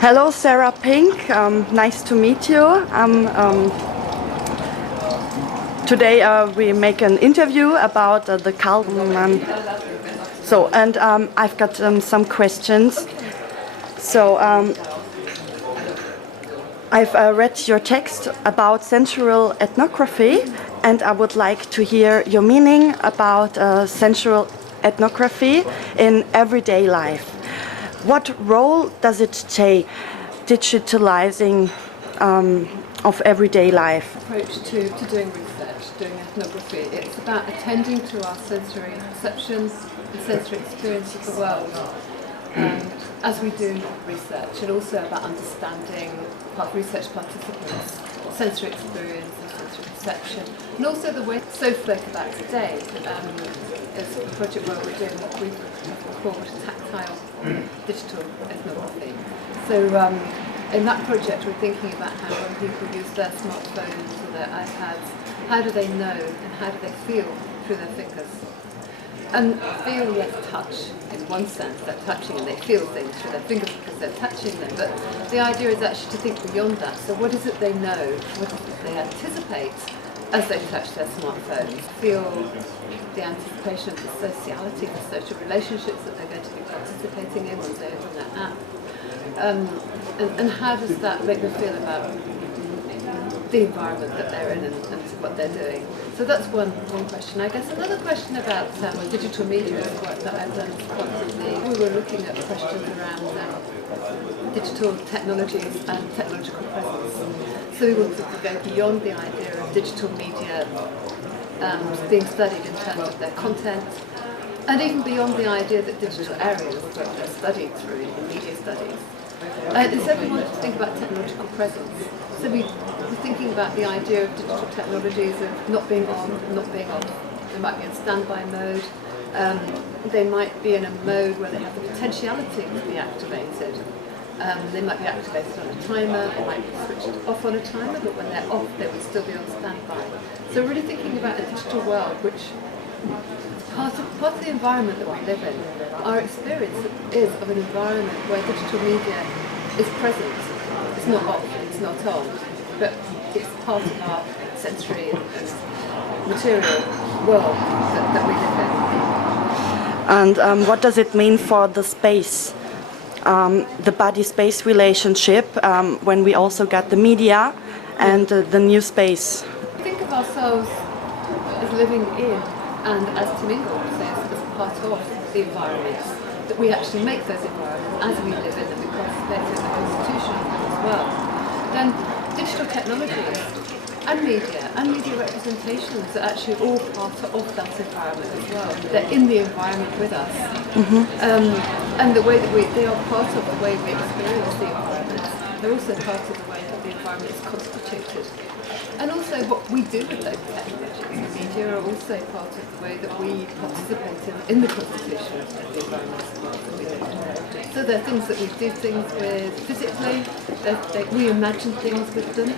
Hello, Sarah Pink. Nice to meet you. Today we make an interview about the Kalman. I've got some questions. I've read your text about sensual ethnography, and I would like to hear your meaning about sensual ethnography in everyday life. What role does it take, digitalizing of everyday life? Approach to doing research, doing ethnography. It's about attending to our sensory perceptions and sensory experience of the world as we do research, and also about understanding research participants' sensory experience and sensory perception, and also the way spoke about today is a project where we're doing what we call tactile digital ethnography. So in that project we're thinking about how when people use their smartphones or their iPads, how do they know and how do they feel through their fingers? And feel, yes, touch in one sense, they're touching and they feel things through their fingers because they're touching them, but the idea is actually to think beyond that. So what is it they know, what is it they anticipate as they touch their smartphones? Feel the anticipation of the sociality, the social relationships that they're going to be participating in once they open their app. And how does that make them feel about the environment that they're in and what they're doing? So that's one question. I guess another question about digital media is what that I've done quantitatively. We were looking at questions around digital technologies and technological presence. So we wanted to go beyond the idea of digital media being studied in terms of their content, and even beyond the idea that digital areas are studied through in media studies. Instead we wanted to think about technological presence. So we were thinking about the idea of digital technologies of not being on, not being off. They might be in standby mode. They might be in a mode where they have the potentiality to be activated. They might be activated on a timer, they might be switched off on a timer, but when they're off they would still be on standby. So really thinking about a digital world which part of the environment that we live in. Our experience is of an environment where digital media is present. It's not off, it's not on, but it's part of our sensory and material world that we live in. And what does it mean for the space, the body-space relationship, when we also got the media and the new space? Think of ourselves as living in and as Tim Ingold says, as part of the environment, that we actually make those environments as we live in and we participate in the constitution as well. Then digital technologies and media representations are actually all part of that environment as well. They're in the environment with us. And the way that they are part of the way we experience the environment. They're also part of the way that the environment is constituted. And also what we do with those technologies. The media are also part of the way that we participate in the constitution of the environment as well that we live in. So they're things that we do things with physically, we imagine things with them,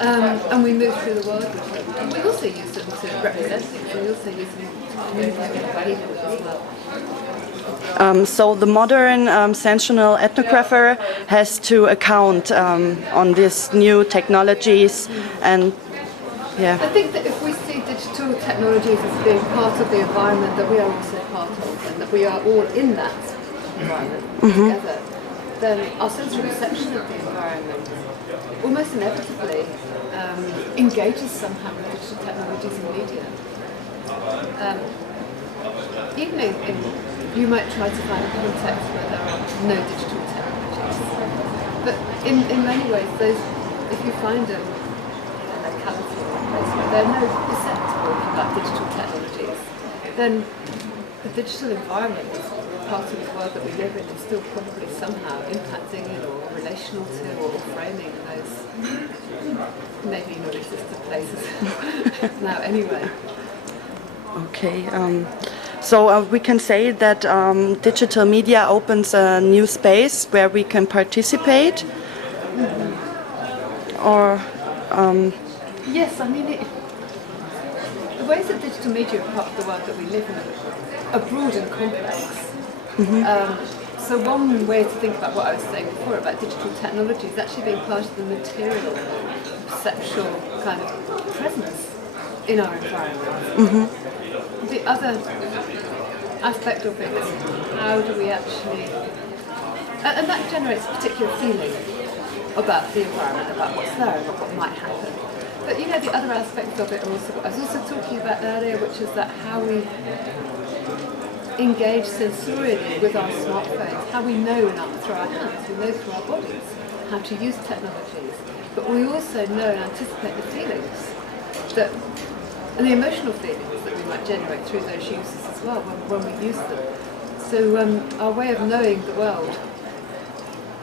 and we move through the world with them. And we also use them to represent things, we also use them to communicate with behaviour as well. So the modern sensual ethnographer has to account on these new technologies and yeah. I think that if we see digital technologies as being part of the environment that we are also part of and that we are all in that environment together, then our sensory perception of the environment almost inevitably engages somehow with digital technologies and media. Even you might try to find a context where there are no digital technologies. But in many ways, if you find a locality or a place where there are no receptacle about digital technologies, then the digital environment is part of the world that we live in and still probably somehow impacting it or relational to or framing those maybe non-existent places now anyway. Okay. So we can say that digital media opens a new space where we can participate, or yes, I mean the ways that digital media are part of the world that we live in are broad and complex. So one way to think about what I was saying before about digital technology is actually being part of the material, perceptual kind of presence in our environment. The other aspect of it is how do we actually, and that generates a particular feeling about the environment, about what's there and what might happen. But you know, the other aspects of it are also what I was also talking about earlier, which is that how we engage sensorially with our smartphones, how we know through our hands, we know through our bodies how to use technologies, but we also know and anticipate the feelings that, and the emotional feelings that we might generate through those uses as well when we use them. So our way of knowing the world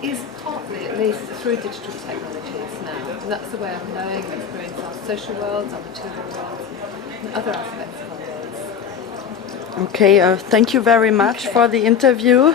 is partly, at least, through digital technologies now. And that's the way of knowing and experiencing our social worlds, our material worlds, and other aspects of our lives. Okay, thank you very much for the interview.